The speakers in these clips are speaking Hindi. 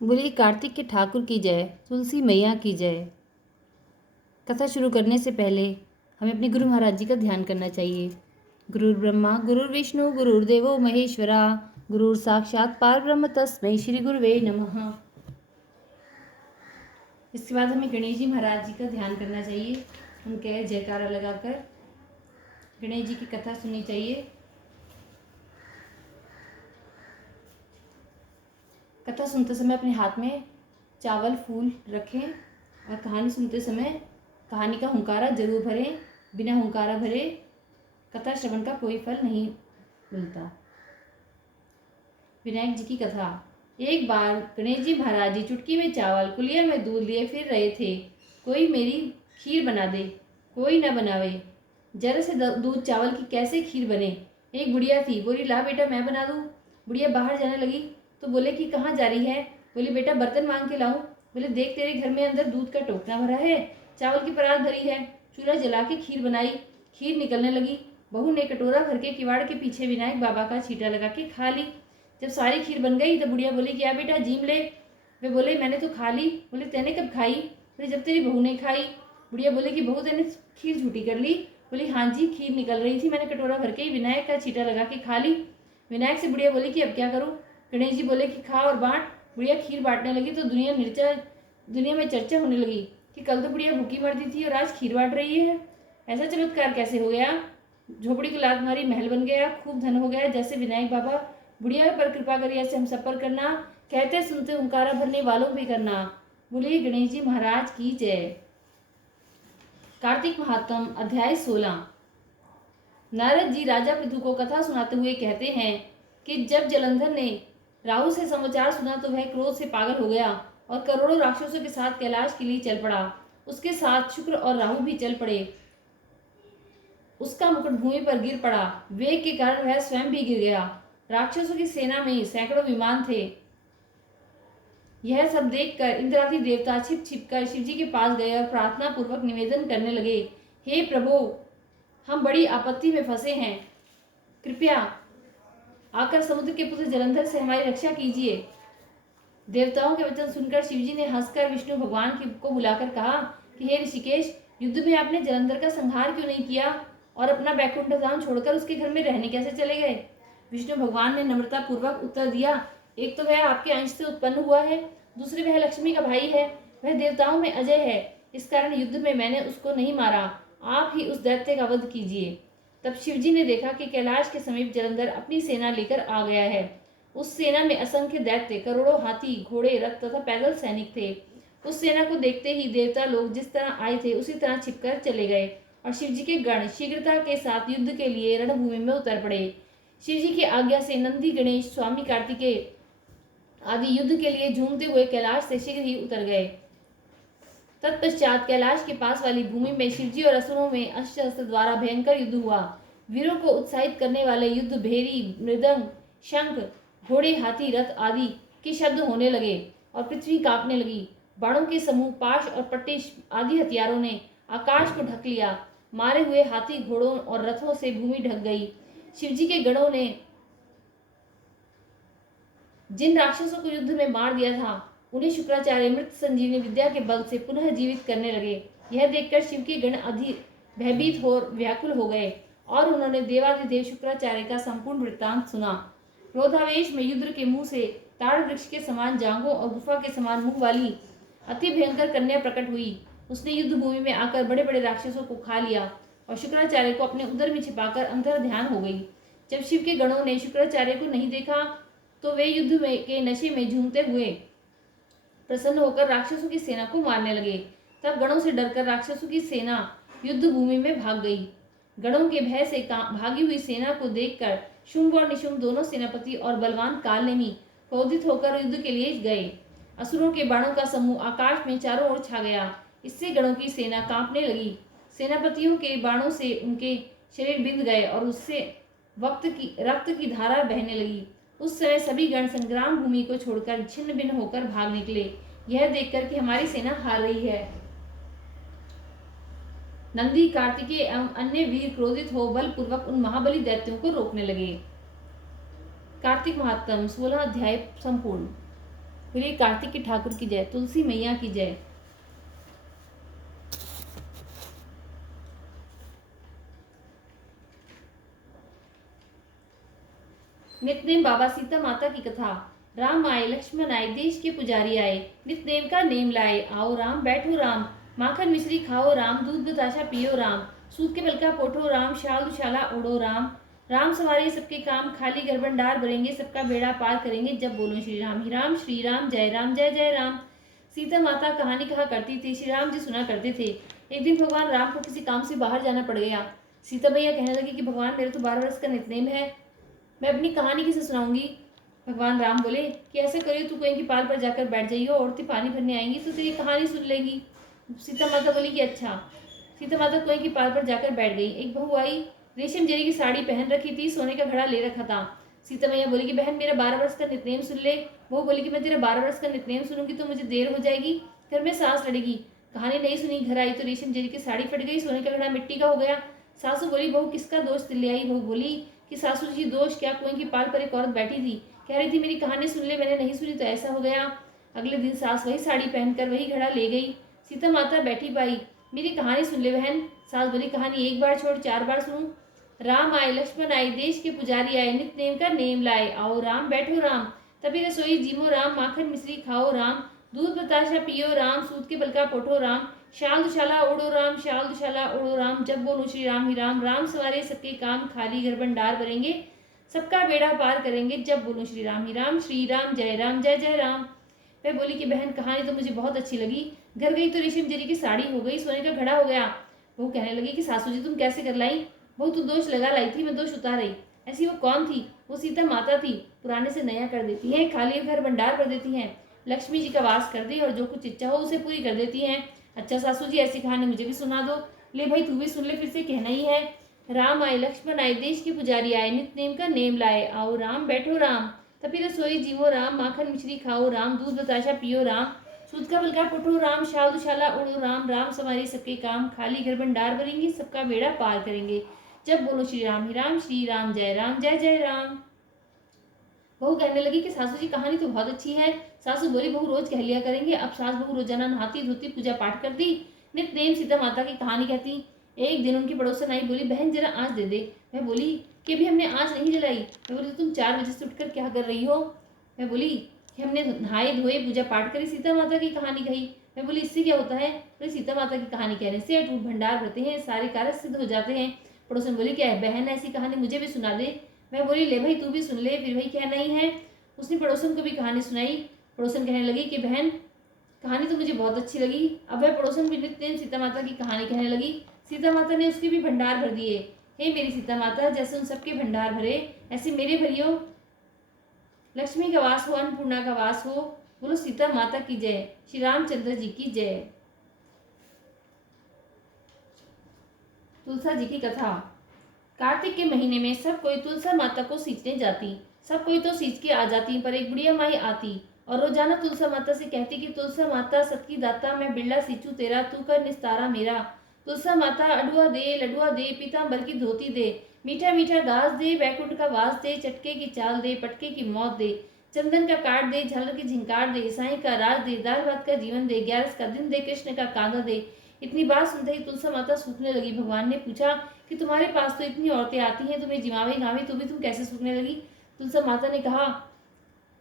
बोलिए कार्तिक के ठाकुर की जय, तुलसी मैया की जय। कथा शुरू करने से पहले हमें अपने गुरु महाराज जी का ध्यान करना चाहिए। गुरुर् ब्रह्मा गुरुर्विष्णु गुरुर्देवो महेश्वरा, गुरुर साक्षात पारब्रह्म तस्मै श्री गुरुवे नमः। इसके बाद हमें गणेश जी महाराज जी का ध्यान करना चाहिए। उनके जयकारा लगाकर गणेश जी की कथा सुननी चाहिए। कथा सुनते समय अपने हाथ में चावल फूल रखें और कहानी सुनते समय कहानी का हुंकारा जरूर भरें। बिना हुंकारा भरे कथा श्रवण का कोई फल नहीं मिलता। विनायक जी की कथा। एक बार गणेश जी महाराज जी चुटकी में चावल कुलिया में दूध लिए फिर रहे थे। कोई मेरी खीर बना दे, कोई न बनावे। जरा से दूध चावल की कैसे खीर बने। एक बुढ़िया थी, बोली ला बेटा मैं बना दूँ। बुढ़िया बाहर जाने लगी तो बोले कि कहाँ जा रही है। बोली बेटा बर्तन मांग के लाऊं। बोले देख तेरे घर में अंदर दूध का टोकना भरा है, चावल की परात भरी है। चूल्हा जला के खीर बनाई, खीर निकलने लगी। बहू ने कटोरा भर के किवाड़ के पीछे विनायक बाबा का छींटा लगा के खा ली। जब सारी खीर बन गई तो बुढ़िया बोली क्या बेटा जीम ले। वे बोले मैंने तो खा ली। बोले तेने कब खाई। बोले जब तेरी बहू ने खाई। बुढ़िया बोले कि बहू तेने खीर झूठी कर ली। बोली हाँ जी खीर निकल रही थी, मैंने कटोरा भर के विनायक का छींटा लगा के खा ली। विनायक से बुढ़िया बोली कि अब क्या करूँ। गणेश जी बोले कि खा और बांट। बुढ़िया खीर बांटने लगी तो दुनिया में चर्चा होने लगी कि कल तो बुढ़िया भूखी मरती थी और आज खीर बांट रही है। ऐसा चमत्कार कैसे हो गया। झोपड़ी को लात मारी महल बन गया, खूब धन हो गया। जैसे विनायक बाबा बुढ़िया पर कृपा करिए ऐसे हम सब पर करना। कहते सुनते हुंकारा भरने वालों भी करना। बोलिए गणेश जी महाराज की जय। कार्तिक महात्म अध्याय 16। नारद जी राजा पृथु को कथा सुनाते हुए कहते हैं कि जब जलंधर ने राहु से समाचार सुना तो वह क्रोध से पागल हो गया और करोड़ों राक्षसों के साथ कैलाश के लिए चल पड़ा। उसके साथ शुक्र और राहु भी चल पड़े। उसका मुकुट भूमि पर गिर पड़ा, वेग के कारण वह स्वयं भी गिर गया। राक्षसों की सेना में सैकड़ों विमान थे। यह सब देखकर इंद्रादि देवता छिप छिप कर शिव जी के पास गए और प्रार्थना पूर्वक निवेदन करने लगे, हे प्रभु हम बड़ी आपत्ति में फंसे हैं, कृपया आकर समुद्र के पुत्र जलंधर से हमारी रक्षा कीजिए। देवताओं के वचन सुनकर शिवजी ने हंसकर विष्णु भगवान को बुलाकर कहा कि हे ऋषिकेश, युद्ध में आपने जलंधर का संहार क्यों नहीं किया और अपना बैकुंठ धाम छोड़कर उसके घर में रहने कैसे चले गए। विष्णु भगवान ने नम्रता पूर्वक उत्तर दिया, एक तो वह आपके अंश से उत्पन्न हुआ है, दूसरे वह लक्ष्मी का भाई है, वह देवताओं में अजय है, इस कारण युद्ध में मैंने उसको नहीं मारा, आप ही उस दैत्य का वध कीजिए। तब शिवजी ने देखा कि कैलाश के समीप जलंधर अपनी सेना लेकर आ गया है। उस सेना में असंख्य दैत्य, करोड़ों हाथी, घोड़े, रथ तथा पैदल सैनिक थे। उस सेना को देखते ही देवता लोग जिस तरह आए थे उसी तरह छिपकर चले गए और शिवजी के गण शीघ्रता के साथ युद्ध के लिए रणभूमि में उतर पड़े। शिवजी की आज्ञा से नंदी, गणेश, स्वामी कार्तिकेय आदि युद्ध के लिए झूमते हुए कैलाश से शीघ्र ही उतर गए। तत्पश्चात कैलाश के पास वाली भूमि में शिवजी और असुरों में अस्त्र शस्त्र द्वारा भयंकर युद्ध हुआ। वीरों को उत्साहित करने वाले युद्ध भेरी, मृदंग, शंख, घोड़े, हाथी, रथ आदि के शब्द होने लगे और पृथ्वी कांपने लगी। बाणों के समूह, पाश और पट्टे आदि हथियारों ने आकाश को ढक लिया। मारे हुए हाथी, घोड़ों और रथों से भूमि ढक गई। शिवजी के गणों ने जिन राक्षसों को युद्ध में मार दिया था उन्हें शुक्राचार्य मृत संजीवनी विद्या के बल से पुनः जीवित करने लगे। यह देखकर शिव के गण अधिक भयभीत और व्याकुल हो गए और उन्होंने देवाधिदेव शुक्राचार्य का संपूर्ण वृत्तांत सुना। क्रोधावेश में युद्ध के मुंह से ताड़ वृक्ष के समान जांघों और गुफा के समान मुंह वाली अति भयंकर कन्या प्रकट हुई। उसने युद्ध भूमि में आकर बड़े बड़े राक्षसों को खा लिया और शुक्राचार्य को अपने उदर में छिपाकर अंतर ध्यान हो गई। जब शिव के गणों ने शुक्राचार्य को नहीं देखा तो वे युद्ध में के नशे में झूमते हुए प्रसन्न होकर राक्षसों की सेना को मारने लगे। तब गणों से डरकर राक्षसों की सेना युद्ध भूमि में भाग गई। गणों के भय से भागी हुई सेना को देखकर शुंभ और निशुंभ दोनों सेनापति और बलवान कालनेमी क्रोधित होकर युद्ध के लिए गए। असुरों के बाणों का समूह आकाश में चारों ओर छा गया। इससे गणों की सेना कांपने लगी। सेनापतियों के बाणों से उनके शरीर बिंद गए और उससे रक्त की धारा बहने लगी। उस समय सभी गण संग्राम भूमि को छोड़कर छिन्न भिन्न होकर भाग निकले, यह देखकर कि हमारी सेना हार रही है। नंदी, कार्तिकेय एवं अन्य वीर क्रोधित हो बलपूर्वक उन महाबली दैत्यों को रोकने लगे। कार्तिक महात्म 16 अध्याय संपूर्ण। बोलिए कार्तिक के ठाकुर की जय, तुलसी मैया की जय। नित्यनेम बाबा सीता माता की कथा। राम आए लक्ष्मण आए देश के पुजारी आए, नित्यनेम का नेम लाए, आओ राम बैठो राम, माखन मिश्री खाओ राम, दूध बताशा पियो राम, सूत के बल का पोठो राम, शाल दुशाला ओढ़ो राम, राम सवारे सबके काम, खाली घर भंडार भरेंगे, सबका बेड़ा पार करेंगे, जब बोलो श्री राम ही राम, श्री राम जय जय राम। सीता माता कहानी कहा करती थी, श्री राम जी सुना करते थे। एक दिन भगवान राम को किसी काम से बाहर जाना पड़ गया। सीता मैया कहने लगी कि भगवान मेरा तो 12 वर्ष का नित्यनेम है, मैं अपनी कहानी किसे सुनाऊंगी। भगवान राम बोले कि ऐसे करियो, तू कहीं की पार पर जाकर बैठ जाइयो, औरतें पानी भरने आएंगी तो तेरी कहानी सुन लेगी। सीता माता बोली कि अच्छा। सीता माता कुएं की पार पर जाकर बैठ गई। एक बहू आई, रेशम जरी की साड़ी पहन रखी थी, सोने का घड़ा ले रखा था। सीता मैया बोली कि बहन मेरा 12 वर्ष का नित्यनेम सुन ले। वो बोली कि मैं तेरा 12 वर्ष का नित्यनेम सुनूंगी तो मुझे देर हो जाएगी, घर में सांस लड़ेगी। कहानी नहीं सुनी, घर आई तो रेशम जरी की साड़ी फट गई, सोने का घड़ा मिट्टी का हो गया। सासू बोली बहू किसका दोष ले आई। बहू बोली कि सासू जी दोष क्या, कुएं की पार पर एक औरत बैठी थी, कह रही थी मेरी कहानी सुन ले, मैंने नहीं सुनी तो ऐसा हो गया। अगले दिन सास वही साड़ी पहनकर वही घड़ा ले गई। सीता माता बैठी पाई, मेरी कहानी सुन ले बहन। सास बोली कहानी एक बार छोड़ 4 बार सुनूं। राम आए लक्ष्मण आए देश के पुजारी आए, नित नेम का नेम लाए, आओ राम बैठो राम, तभी रसोई जीमो राम, माखन मिश्री खाओ राम, दूध बताशा पियो राम, सूत के बल का पोठो राम, शाल दुशाला ओढ़ो राम, शाल दुशाला ओढ़ो राम, जब बोलो श्री राम ही राम, राम सवारे सबके काम, खाली घर भंडार भरेंगे, सबका बेड़ा पार करेंगे, जब बोलो श्री राम ही राम, श्री राम जय राम। वह बोली कि बहन कहानी तो मुझे बहुत अच्छी लगी। घर गई तो रेशम जरी की साड़ी हो गई, सोने का घड़ा हो गया। वो कहने लगी कि सासू जी तुम कैसे कर लाई। वो तू दोष लगा लाई थी, मैं दोष उतार रही। ऐसी वो कौन थी। वो सीता माता थी, पुराने से नया कर देती है, खाली घर भंडार भर देती हैं, लक्ष्मी जी का वास कर दी और जो कुछ इच्छा हो उसे पूरी कर देती हैं। अच्छा सासू जी ऐसी कहानी मुझे भी सुना दो। ले भाई तू भी सुन ले, फिर से कहना ही है। राम आए लक्ष्मण आए देश के पुजारी आए, नित नेम का नेम लाए, आओ राम बैठो राम, तभी रसोई जीवो राम, माखन मिश्री खाओ राम, दूध बताशा पियो राम, सूद का बलका पठो राम, शाल दुशाला उड़ो राम, राम समारी सबके काम, खाली घर भंडार भरेंगे, सबका बेड़ा पार करेंगे, जब बोलो श्री राम ही राम, श्री राम जय राम। बहू कहने लगी कि सासू जी कहानी तो बहुत अच्छी है। सासू बोली बहू रोज कह लिया करेंगे। अब सास बहू रोजाना नहाती धोती पूजा पाठ करती, नित नेम सीता माता की कहानी कहती। एक दिन उनकी पड़ोसन आई, बोली बहन जरा आँच दे दे। मैं बोली कि अभी हमने आँच नहीं जलाई। मैं बोली तुम 4 बजे से उठकर क्या कर रही हो। मैं बोली कि हमने नहाए धोए पूजा पाठ करी, सीता माता की कहानी कही। मैं बोली इससे क्या होता है। बोली सीता माता की कहानी कहने से अटूट भंडार भरते हैं, सारे कार्य सिद्ध हो जाते हैं। पड़ोसन बोली क्या है बहन, ऐसी कहानी मुझे भी सुना दे। मैं बोली ले भाई तू भी सुन ले, फिर वही कहना ही है। उसने पड़ोसन को भी कहानी सुनाई। पड़ोसन कहने लगी कि बहन कहानी तो मुझे बहुत अच्छी लगी। अब वह पड़ोसन भी नित्य सीता माता की कहानी कहने लगी। सीता माता ने उसके भी भंडार भर दिए। हे मेरी सीता माता, जैसे उन सबके भंडार भरे ऐसे मेरे भरियो। लक्ष्मी का वास हो, अन्नपूर्णा का वास हो। बोलो सीता माता की जय, श्री रामचंद्र जी की जय। तुलसा जी की कथा। कार्तिक के महीने में सब कोई तुलसा माता को सींचने जाती। सब कोई तो सींच के आ जाती, पर एक बुढ़िया माई आती और रोजाना तुलसा माता से कहती कि तुलसा माता सबकी दाता, मैं बिरला सींचू तेरा, तू कर निस्तारा मेरा। तुलसा माता अडुआ दे, लडुआ दे, पीताम्बर की धोती दे, मीठा मीठा घास दे, बैकुंठ का वास दे, चटके की चाल दे, पटके की मौत दे, चंदन का काट दे, झालर की झिंकार दे, साई का राज दे, दाल भात का जीवन दे, 11 का दिन दे, कृष्ण का कांधा दे। इतनी बात सुनते ही तुलसा माता सूखने लगी। भगवान ने पूछा कि तुम्हारे पास तो इतनी औरतें आती हैं, तुम्हें जिमावे गावे, तो भी तुम कैसे सूखने लगी। तुलसा माता ने कहा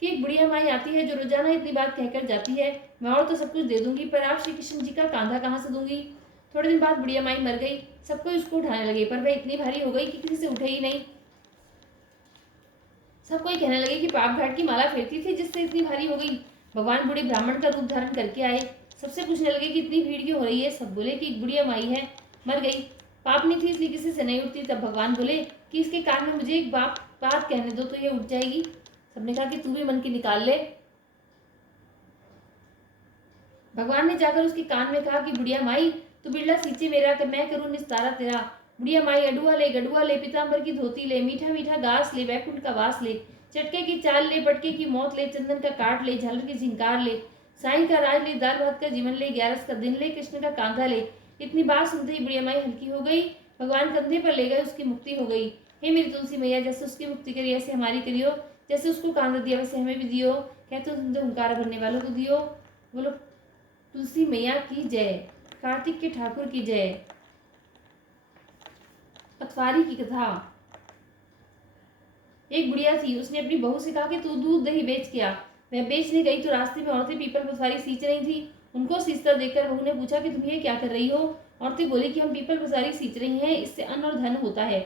कि एक बुढ़िया माई आती है जो रोजाना इतनी बात कहकर जाती है। मैं और तो सब कुछ दे दूंगी, पर आप श्री कृष्ण जी का कांधा कहाँ से दूंगी। थोड़े दिन बाद बुढ़िया माई मर गई। सब कोई उसको उठाने लगे, पर वह इतनी भारी हो गई कि किसी से उठे ही नहीं। सब कोई कहने लगे कि पाप घाट की माला फेरती थी जिससे इतनी भारी हो गई। भगवान बूढ़े ब्राह्मण का रूप धारण करके आए। सबसे पूछने लगे कि इतनी भीड़ क्यों हो रही है। सब बोले कि एक बुढ़िया माई है, मर गई, पाप नहीं थी इसलिए किसी से नहीं उठती। तब भगवान बोले कि इसके कान में मुझे एक बात कहने दो तो ये उठ जाएगी। सबने कहा कि तू भी मन की निकाल ले। भगवान ने जाकर उसके कान में कहा कि बुढ़िया माई तू बिरला सींचे मेरा, मैं करूँ निस्तारा तेरा। बुढ़िया माई अडुआ ले, गडुआ ले, पीताम्बर की धोती ले, मीठा मीठा घास ले, बैकुंठ का वास ले, चटके की चाल ले, पटके की मौत ले, चंदन का काट ले, झालर की झिंकार ले, साई का राज ले, दाल भात का जीवन ले, 11 का दिन ले, कृष्ण का कांधा ले। इतनी बात सुनते ही बुढ़िया माई हल्की हो गई। भगवान कंधे पर ले गए, उसकी मुक्ति हो गई। हे मेरी तुलसी मैया, जैसे उसकी मुक्ति करी ऐसे हमारी करियो, जैसे उसको कांधा दिया वैसे हमें भी दियो। कहते तुमसे हुंकार भरने वालों को दियो। बोलो तुलसी मैया की जय, कार्तिक के ठाकुर की जय। पटवारी की कथा। एक बुढ़िया थी, उसने अपनी बहू से कहा कि तू दूध दही बेच के आ। वह बेचने गई तो रास्ते में औरतें पीपल पटवारी सींच रही थी। उनको सींचता देखकर बहू ने पूछा कि तुम ये क्या कर रही हो। औरतें बोली कि हम पीपल पटवारी सींच रही हैं, इससे अन्न और धन होता है,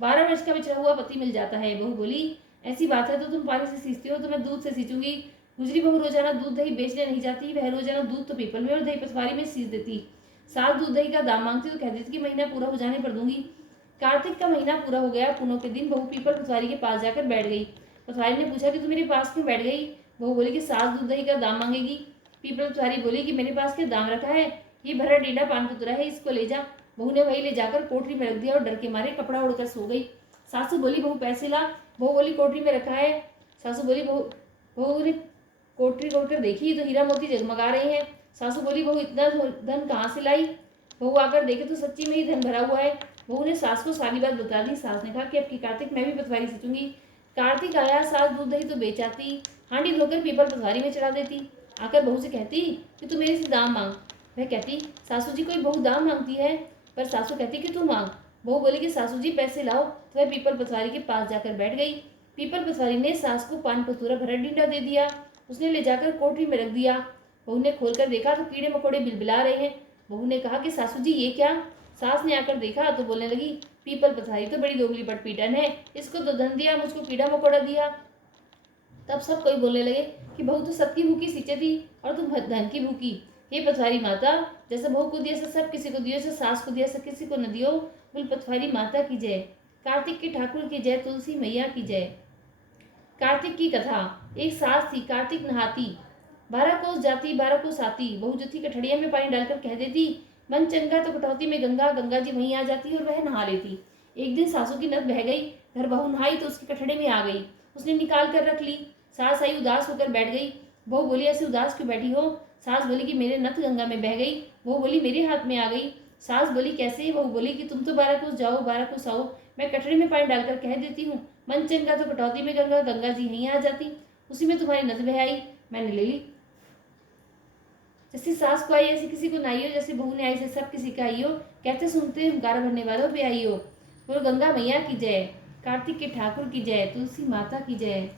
12 वर्ष का बिछड़ा हुआ पति मिल जाता है। बहू बोली ऐसी बात है तो तुम पानी से सींचती हो तो मैं दूध से सींचूंगी। गुजरी बहू रोजाना दूध दही बेचने नहीं जाती, वह रोजाना दूध तो पीपल में और दही पटवारी में सींच देती। सास दूध दही का दाम मांगती तो कहती थी कि महीना पूरा हो जाने पर दूंगी। कार्तिक का महीना पूरा हो गया। पुनः के दिन बहू पीपल पटवारी के पास जाकर बैठ गई। पटवारी ने पूछा कि तू मेरे पास क्यों बैठ गई। बहू बोली कि सास दूध दही का दाम मांगेगी। पीपल पटवारी बोली कि मेरे पास क्या दाम रखा है, ये भरा डीडा पान कुतरा है, इसको ले जा। बहू ने वही ले जाकर कोठरी में रख दिया और डर के मारे कपड़ा उड़कर सो गई। सासू बोली बहू पैसे ला। बहू बोली कोठरी में रखा है। सासू बोली बहू ने कोठरी खोलकर देखी तो हीरा मोती जगमगा रहे हैं। सासू बोली बहू इतना धन कहाँ से लाई। बहू आकर देखे तो सच्ची में ही धन भरा हुआ है। बहू ने सास को सारी बात बता दी। सास ने कहा कि अब की कार्तिक मैं भी पटवारी सींचूंगी। कार्तिक आया, सास दूध दही तो बेच आती, हांडी धोकर पीपल पटवारी में चढ़ा देती। आकर बहू से कहती कि तू मेरे से दाम मांग। वह कहती सासू जी कोई बहू दाम मांगती है, पर सासू कहती कि तू मांग। बहू बोली कि सासू जी पैसे लाओ। तो वह पीपल पटवारी के पास जाकर बैठ गई। पीपल पटवारी ने सास को पान पतूरा भरा डीडा दे दिया। उसने ले जाकर कोठरी में रख दिया। बहू ने खोलकर देखा तो कीड़े मकोड़े बिलबिला रहे हैं। बहू ने कहा कि सासू जी ये क्या। सास ने आकर देखा तो बोलने लगी पीपल पटवारी तो बड़ी दोगली पटपीटन है, इसको तो धन दिया, मुझको कीड़ा मकोड़ा दिया। तब सब कोई बोलने लगे कि बहू तो सबकी भूखी सींचे थी और तुम धन की भूखी। हे पटवारी माता, जैसा बहू को दिया सब किसी को दियो, जैसा सास को दिया सब किसी को न दियो। बोल पटवारी माता की जय, कार्तिक के ठाकुर की जय, तुलसी मैया की जय। कार्तिक की कथा। एक सास थी, कार्तिक नहाती, 12 कोस जाती 12 कोस आती। बहू जो थी कठड़िया में पानी डालकर कह देती मन चंगा तो कटौती में गंगा, गंगा जी वहीं आ जाती और वह नहा लेती। एक दिन सासू की नद बह गई, घर बहू नहाई तो उसके कठड़े में आ गई, उसने निकाल कर रख ली। सास आई उदास होकर बैठ गई। बहू बोली ऐसे उदास क्यों बैठी हो। सास बोली कि मेरे नथ गंगा में बह गई। बहू बोली मेरे हाथ में आ गई। सास बोली कैसे। बहू बोली कि तुम तो 12 कोस जाओ 12 कोस आओ, मैं कटड़े में पानी डालकर कह देती हूँ मन चंगा तो कटौती में गंगा, गंगा जी यहीं आ जाती, उसी में तुम्हारी नद बह आई, मैंने ले ली। जैसे सास को आई ऐसे किसी को नाई हो, जैसे बहू ने आई से सब किसी का आई हो। कहते सुनते हुंकार भरने वालों पे आई हो। बोलो गंगा मैया की जय, कार्तिक के ठाकुर की जय, तुलसी माता की जय।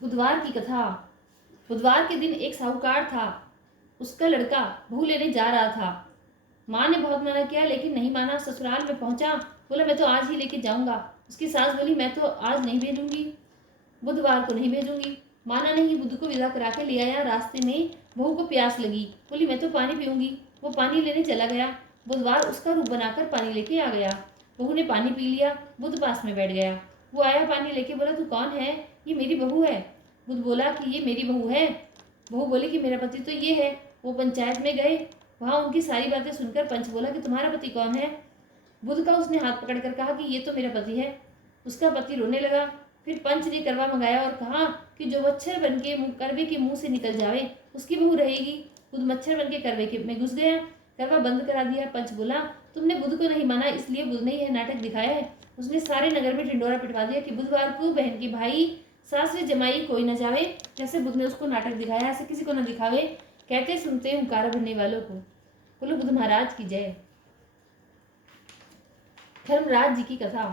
बुधवार की कथा। बुधवार के दिन एक साहूकार था, उसका लड़का बहू लेने जा रहा था। माँ ने बहुत मना किया लेकिन नहीं माना। ससुराल में पहुंचा, बोला मैं तो आज ही लेके जाऊंगा। उसकी सास बोली मैं तो आज नहीं भेजूंगी, बुधवार को नहीं भेजूंगी। माना नहीं, बुध को विदा करा के ले आया। रास्ते में बहू को प्यास लगी, बोली मैं तो पानी पीऊंगी। वो पानी लेने चला गया। बुधवार उसका रूप बनाकर पानी लेके आ गया। बहू ने पानी पी लिया, बुध पास में बैठ गया। वो आया पानी लेके, बोला तू कौन है। ये मेरी बहू है। बुध बोला कि ये मेरी बहू है। बहू बोली कि मेरा पति तो ये है। वो पंचायत में गए, वहाँ उनकी सारी बातें सुनकर पंच बोला कि तुम्हारा पति कौन है। बुध का उसने हाथ पकड़कर कहा कि ये तो मेरा पति है। उसका पति रोने लगा। फिर पंच ने करवा मंगाया और कहा कि जो मच्छर बन के करवे के मुंह से निकल जावे उसकी बहू रहेगी। बुध मच्छर बन के करवे के में घुस गया, करवा बंद करा दिया। पंच बोला तुमने बुध को नहीं माना, इसलिए बुध ने यह नाटक दिखाया है। उसने सारे नगर में ढिंडोरा पिटवा दिया कि बुधवार को बहन की भाई सास रे जमाई कोई न जावे। जैसे बुध ने उसको नाटक दिखाया ऐसे किसी को न दिखावे। कहते सुनते हुंकार भरने वालों को। बोलो बुध महाराज की जय। धर्मराज जी की कथा।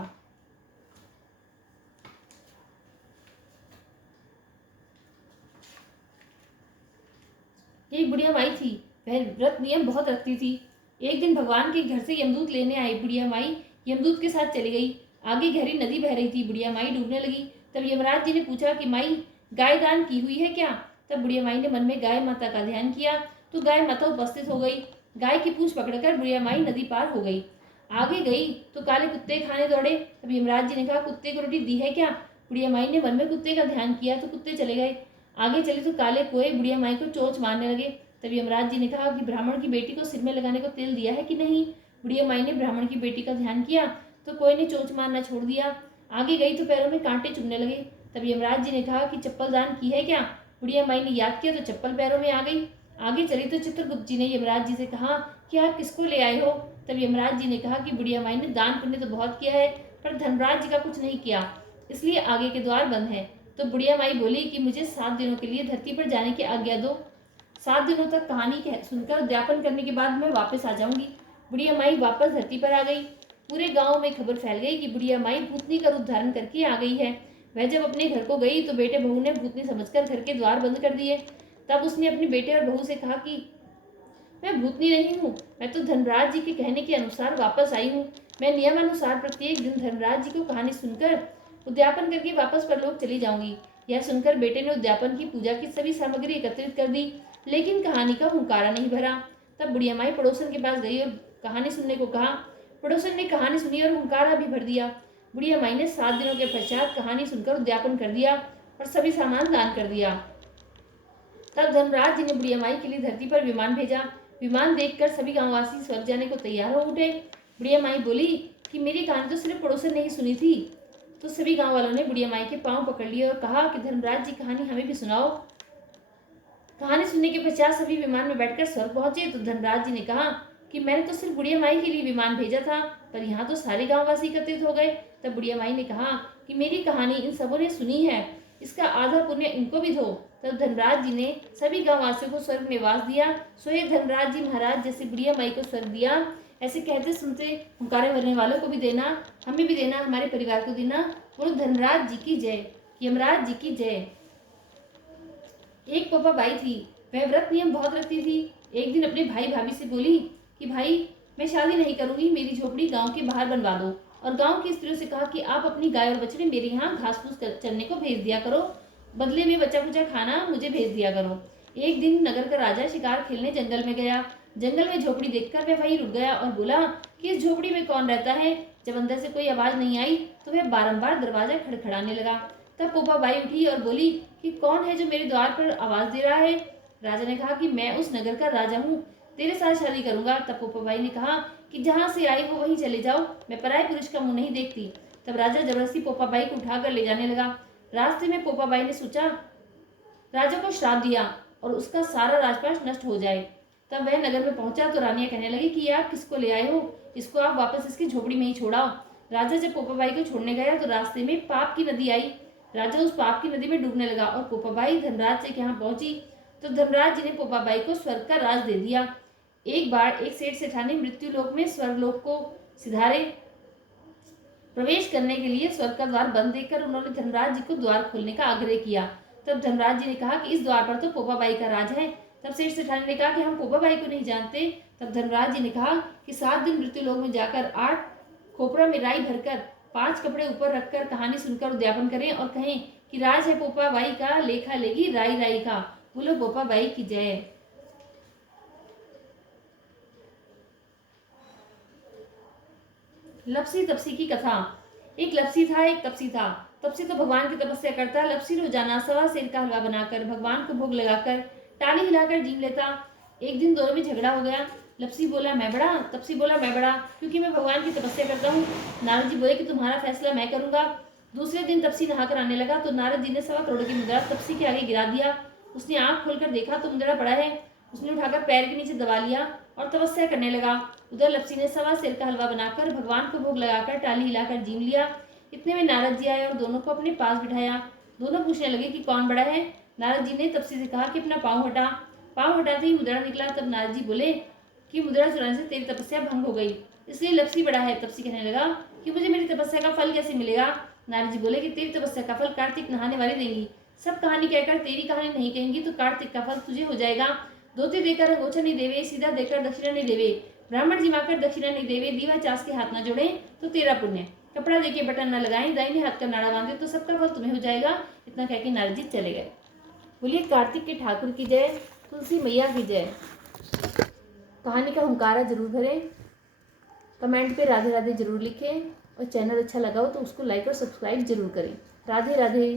एक बुढ़िया माई थी, वह व्रत नियम बहुत रखती थी। एक दिन भगवान के घर से यमदूत लेने आई बुढ़िया माई यमदूत के साथ चली गई। आगे गहरी नदी बह रही थी, बुढ़िया माई डूबने लगी। तब यमराज जी ने पूछा कि माई गाय दान की हुई है क्या। तब बुढ़िया माई ने मन में गाय माता का ध्यान किया तो गाय माता उपस्थित हो गई। गाय की पूंछ पकड़कर बुढ़िया माई नदी पार हो गई। आगे गई तो काले कुत्ते खाने दौड़े। तब यमराज जी ने कहा कुत्ते को रोटी दी है क्या। बुढ़िया माई ने मन में कुत्ते का ध्यान किया तो कुत्ते चले गए। आगे चले तो काले कोए बुढ़िया माई को चोंच मारने लगे। तब यमराज जी ने कहा कि ब्राह्मण की बेटी को सिर में लगाने को तेल दिया है कि नहीं। बुढ़िया माई ने ब्राह्मण की बेटी का ध्यान किया तो कोई ने चोंच मारना छोड़ दिया। आगे गई तो पैरों में कांटे चुभने लगे। तब यमराज जी ने कहा कि चप्पल दान की है क्या। बुढ़िया माई ने याद किया तो चप्पल पैरों में आ गई। आगे चली तो चित्रगुप्त जी ने यमराज जी से कहा कि आप किसको ले आए हो। तब यमराज जी ने कहा कि बुढ़िया माई ने दान पुण्य तो बहुत किया है, पर धर्मराज जी का कुछ नहीं किया, इसलिए आगे के द्वार बंद हैं। तो बुढ़िया माई बोली कि मुझे 7 दिनों के लिए धरती पर जाने की आज्ञा दो। 7 दिनों तक कहानी सुनकर उद्यापन करने के बाद मैं वापस आ जाऊंगी। बुढ़िया माई वापस धरती पर आ गई। पूरे गांव में खबर फैल गई कि बुढ़िया माई भूतनी का रूप धारण करके आ गई है। वह जब अपने घर को गई तो बेटे बहू ने भूतनी समझकर घर के द्वार बंद कर दिए। तब उसने अपने बेटे और बहू से कहा कि मैं भूतनी नहीं हूँ, मैं तो धर्मराज जी के कहने के अनुसार वापस आई हूँ। मैं नियमानुसार प्रत्येक दिन धर्मराज जी को कहानी सुनकर उद्यापन करके वापस परलोक चली जाऊंगी। यह सुनकर बेटे ने उद्यापन की पूजा की सभी सामग्री एकत्रित कर दी, लेकिन कहानी का हुंकारा नहीं भरा। तब बुढ़िया माई पड़ोसन के पास गई और कहानी सुनने को कहा। पड़ोसन ने कहानी सुनी और हुंकारा भी भर दिया। बुढ़िया माई ने 7 दिनों के पश्चात कहानी सुनकर उद्यापन कर दिया और सभी सामान दान कर दिया। तब धर्मराज जी ने बुढ़िया माई के लिए धरती पर विमान भेजा। विमान देखकर सभी गांववासी स्वर्ग जाने को तैयार हो उठे। बुढ़िया माई बोली कि मेरी कहानी तो सिर्फ पड़ोसन ने ही सुनी थी। तो सभी गांव वालों ने बुढ़िया माई के पांव पकड़ लिए और कहा कि धर्मराज जी कहानी हमें भी सुनाओ। कहानी सुनने के पश्चात सभी विमान में बैठकर स्वर्ग पहुंचे। तो धर्मराज जी ने कहा कि मैंने तो सिर्फ बुढ़िया माई के लिए विमान भेजा था, पर यहाँ तो सारे गांववासी एकत्रित हो गए। तब बुढ़िया माई ने कहा कि मेरी कहानी इन सबों ने सुनी है, इसका आधा पुण्य इनको भी दो। तब धर्मराज जी ने सभी गांववासियों को स्वर्ग में वास दिया। सोए धर्मराज जी महाराज जैसे बुढ़िया माई को स्वर्ग दिया, ऐसे कहते सुनते हुंकारे भरने वालों को भी देना, हमें भी देना, हमारे परिवार को देना। बोलो धर्मराज जी की जय, यमराज जी की जय। एक पोपा बाई थी, वह व्रत नियम बहुत रखती थी। एक दिन अपने भाई भाभी से बोली कि भाई मैं शादी नहीं करूंगी, मेरी झोपड़ी गांव के बाहर बनवा दो। और गांव की स्त्रियों से कहा कि आप अपनी गाय और बछड़े मेरे यहाँ घास फूस चरने को भेज दिया करो, बदले में बचा कुचा खाना मुझे भेज दिया करो। एक दिन नगर का राजा शिकार खेलने जंगल में गया। जंगल में झोपड़ी देखकर वह वहीं रुक गया और बोला कि इस झोपड़ी में कौन रहता है। जब अंदर से कोई आवाज नहीं आई तो वह बारंबार दरवाजा खड़खड़ाने लगा। तब पोपा बाई उठी और बोली कि कौन है जो मेरे द्वार पर आवाज दे रहा है। राजा ने कहा कि मैं उस नगर का राजा हूँ, तेरे साथ शादी करूंगा। तब पोपा बाई ने कहा कि जहां से आई हो वहीं चले जाओ, मैं पराये पुरुष का मुंह नहीं देखती। तब राजा जबरदस्ती पोपा बाई को उठाकर ले जाने लगा। रास्ते में पोपा बाई ने सोचा राजा को श्राप दिया और उसका सारा राजपाट नष्ट हो जाए। तब वह नगर में पहुंचा तो रानियां कहने लगी कि आप किसको ले आए हो, इसको आप वापस इसकी झोपड़ी में ही छोड़ाओ। राजा जब पोपा बाई को छोड़ने गया तो रास्ते में पाप की नदी आई। राजा उस पाप की नदी में डूबने लगा और पोपा बाई धर्मराज से यहाँ पहुंची तो धर्मराज जी ने पोपा बाई को स्वर्ग का राज दे दिया। एक बार एक सेठ सेठानी मृत्यु लोक में स्वर्गलोक को सिधारे प्रवेश करने के लिए स्वर्ग का द्वार बंद देखकर उन्होंने धर्मराज जी को द्वार खोलने का आग्रह किया। तब धर्मराज जी ने कहा कि इस द्वार पर तो पोपा बाई का राज है। तब सेठ सेठानी ने कहा कि हम पोपा बाई को नहीं जानते। तब धर्मराज जी ने कहा कि 7 दिन मृत्यु लोक में जाकर 8 खोपड़ा में राई भरकर 5 कपड़े ऊपर रखकर कहानी सुनकर उद्यापन करें और कहें कि राज है पोपा बाई का, लेखा लेगी राई राई का। बोलो पोपा बाई की जय। लपसी तपसी की कथा। एक लपसी था, एक तपसी था। तपसी तो भगवान की तपस्या करता। लपसी रोजाना 1.25 सेर का हलवा बनाकर भगवान को भोग लगाकर टाली हिलाकर जीम लेता। एक दिन दोनों में झगड़ा हो गया। लपसी बोला मैं बड़ा, तपसी बोला मैं बड़ा, क्योंकि मैं भगवान की तपस्या करता हूँ। नारद जी बोले कि तुम्हारा फैसला मैं करूंगा। दूसरे दिन तपसी नहाकर आने लगा तो नारद जी ने 1.25 करोड़ की मुद्रा तपसी के आगे गिरा दिया। उसने आंख खोलकर देखा तो मुद्रा पड़ा है। उसने उठाकर पैर के नीचे दबा लिया और तपस्या करने लगा। उधर लपसी ने 1.25 सेर का हलवा बनाकर भगवान को भोग लगाकर टाली हिलाकर जीम लिया। इतने में नारद जी आए और दोनों को अपने पास बिठाया। दोनों पूछने लगे कि कौन बड़ा है। नारद जी ने तपसी से कहा कि अपना पाँव हटा। पाँव हटाते ही मुद्रा निकला। तब नारद जी बोले कि मुद्रा चुराने से तेरी तपस्या भंग हो गई, इसलिए लपसी बड़ा है। तपसी कहने लगा कि मुझे मेरी तपस्या का फल कैसे मिलेगा। नारद जी बोले कि तेरी तपस्या का फल कार्तिक नहाने वाली देंगी। सब कहानी कहकर तेरी कहानी नहीं कहेंगी तो कार्तिक का फल तुझे हो जाएगा। धोती देकर अंगोछा नहीं देवे, सीधा देकर दक्षिणा नहीं देवे, ब्राह्मण जिमाकर दक्षिणा नहीं देवे, दीवा चास के हाथ न जोड़े तो तेरा पुण्य, कपड़ा देके बटन न लगाए, दाहिने हाथ का नाड़ा बांधे तो सबका फल तुम्हें हो जाएगा। इतना कहकर नारद जी चले गए। बोलिए कार्तिक के ठाकुर की जय, तुलसी मैया की जय। कहानी का हुंकारा जरूर भरें, कमेंट पे राधे राधे जरूर लिखें और चैनल अच्छा लगा हो तो उसको लाइक और सब्सक्राइब जरूर करें। राधे राधे।